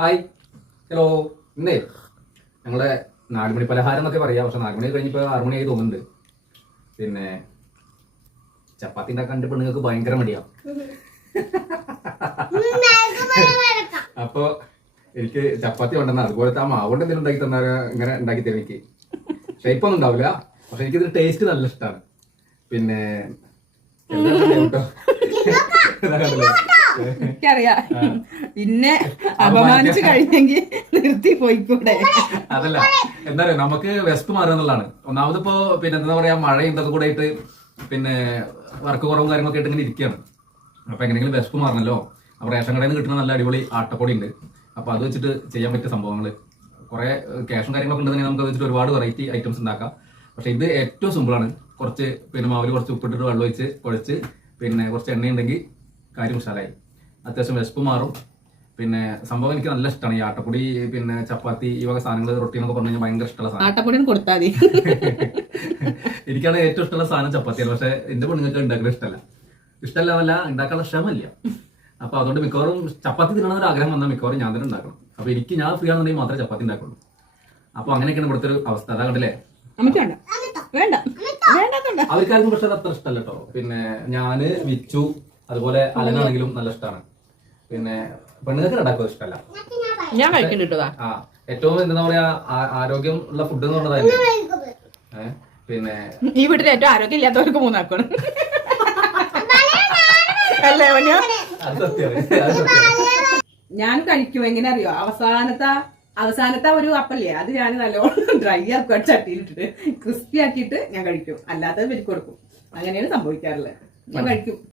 Hi hello. ഇന്നേ ഞങ്ങളെ നാലുമണി പലഹാരം എന്നൊക്കെ പറയാം. പക്ഷെ 4 മണി കഴിഞ്ഞപ്പോൾ 6 മണിയായി തോന്നുന്നുണ്ട്. പിന്നെ ചപ്പാത്തി ഉണ്ടാക്കാൻ പെണ്ണുങ്ങൾക്ക് ഭയങ്കര മടിയാ. അപ്പൊ എനിക്ക് ചപ്പാത്തി ഉണ്ടെന്ന അതുപോലത്തെ ആ മാവുകൊണ്ട് എന്തെങ്കിലും ഉണ്ടാക്കി തന്നാൽ ഇങ്ങനെ ഉണ്ടാക്കി തരും. എനിക്ക് ഷേപ്പൊന്നും ഉണ്ടാവില്ല, പക്ഷെ എനിക്കിതിന് ടേസ്റ്റ് നല്ല ഇഷ്ടമാണ്. പിന്നെ എനിക്കറിയാം ഇന്നെ അപമാനിച്ചു കഴിഞ്ഞെങ്കിൽ നിർത്തി പോയിക്കൂടെ. അതല്ല, എന്താ പറയാ, നമുക്ക് വെസ്പ് മാറുക എന്നുള്ളതാണ്. ഒന്നാമത് ഇപ്പോ പിന്നെ എന്താ പറയാ, മഴയും ഇതൊക്കെ കൂടെ ആയിട്ട് പിന്നെ വർക്ക് കുറവും കാര്യങ്ങളൊക്കെ ആയിട്ട് ഇങ്ങനെ ഇരിക്കുകയാണ്. അപ്പൊ എങ്ങനെയെങ്കിലും വെസ്പ് മാറണല്ലോ. അപ്പൊ റേഷൻ കടയിൽ നിന്ന് കിട്ടുന്ന നല്ല അടിപൊളി ആട്ടപ്പൊടി ഉണ്ട്. അപ്പൊ അത് വെച്ചിട്ട് ചെയ്യാൻ പറ്റിയ സംഭവങ്ങൾ കുറെ ക്യാഷും കാര്യങ്ങളൊക്കെ ഉണ്ടെങ്കിൽ നമുക്ക് അത് വെച്ചിട്ട് ഒരുപാട് വെറൈറ്റി ഐറ്റംസ് ഉണ്ടാക്കാം. പക്ഷെ ഇത് ഏറ്റവും സിമ്പിളാണ്. കുറച്ച് പിന്നെ മാവിൽ കുറച്ച് ഉപ്പിട്ടിട്ട് വെള്ളം ഒഴിച്ച് കുഴച്ച് പിന്നെ കുറച്ച് എണ്ണ ഉണ്ടെങ്കിൽ കാര്യം ഉഷാറായി. അത്യാവശ്യം വിശപ്പ് മാറും. പിന്നെ സംഭവം എനിക്ക് നല്ല ഇഷ്ടമാണ് ഈ ആട്ടപ്പൊടി. പിന്നെ ചപ്പാത്തി ഈ വക സാധനങ്ങൾ, റൊട്ടി എന്നൊക്കെ പറഞ്ഞു കഴിഞ്ഞാൽ ഭയങ്കര ഇഷ്ടമുള്ള സാധനം. ആട്ടപ്പൊടി കൊടുത്താൽ മതി. എനിക്കാണ് ഏറ്റവും ഇഷ്ടമുള്ള സാധനം ചപ്പാത്തിയാണ്. പക്ഷെ എന്റെ പെണ്ണുങ്ങൾക്ക് ഉണ്ടാക്കുന്ന ഇഷ്ടമല്ല ഉണ്ടാക്കാനുള്ള ക്ഷമല്ല. അപ്പൊ അതുകൊണ്ട് മിക്കവാറും ചപ്പാത്തി തിന്നണമെന്നൊരു ആഗ്രഹം വന്നാൽ മിക്കവാറും ഞാൻ തന്നെ ഉണ്ടാക്കണം. അപ്പൊ ഞാൻ ഫ്രീ ആണെന്നുണ്ടെങ്കിൽ മാത്രമേ ചപ്പാത്തി ഉണ്ടാക്കുള്ളൂ. അപ്പൊ അങ്ങനെയൊക്കെയാണ് ഇവിടുത്തെ ഒരു അവസ്ഥ. അതാ കണ്ടില്ലേ, അവർക്കാർക്കും പക്ഷെ അത് അത്ര ഇഷ്ടമല്ല കേട്ടോ. പിന്നെ ഞാന്, വിച്ചു, അതുപോലെ അലനാണെങ്കിലും നല്ല ഇഷ്ടമാണ്. പിന്നെ പെണ്ണുങ്ങൾക്ക് ഉണ്ടാക്കുന്നത് ഇഷ്ടമല്ല. ഞാൻ കഴിക്കുന്നുണ്ട്. ആ ഏറ്റവും എന്താ പറയാ, ആരോഗ്യം ഉള്ള ഫുഡ് എന്ന് പറഞ്ഞതായിരുന്നു. പിന്നെ ഈ വീട്ടിൽ ഏറ്റവും ആരോഗ്യം ഇല്ലാത്തവർക്ക് 3 ആക്കണം അല്ലേ? ഞാൻ കഴിക്കും. എങ്ങനെ അറിയോ, അവസാനത്തെ ഒരു അപ്പല്ലേ അത് ഞാൻ നല്ലോണം ഡ്രൈ ആക്കുക, ചട്ടിയിലിട്ടിട്ട് ക്രിസ്പി ആക്കിയിട്ട് ഞാൻ കഴിക്കും. അല്ലാത്തത് വെച്ച് കൊടുക്കും. അങ്ങനെയാണ് സംഭവിക്കാറുള്ളത്. ഞാൻ കഴിക്കും.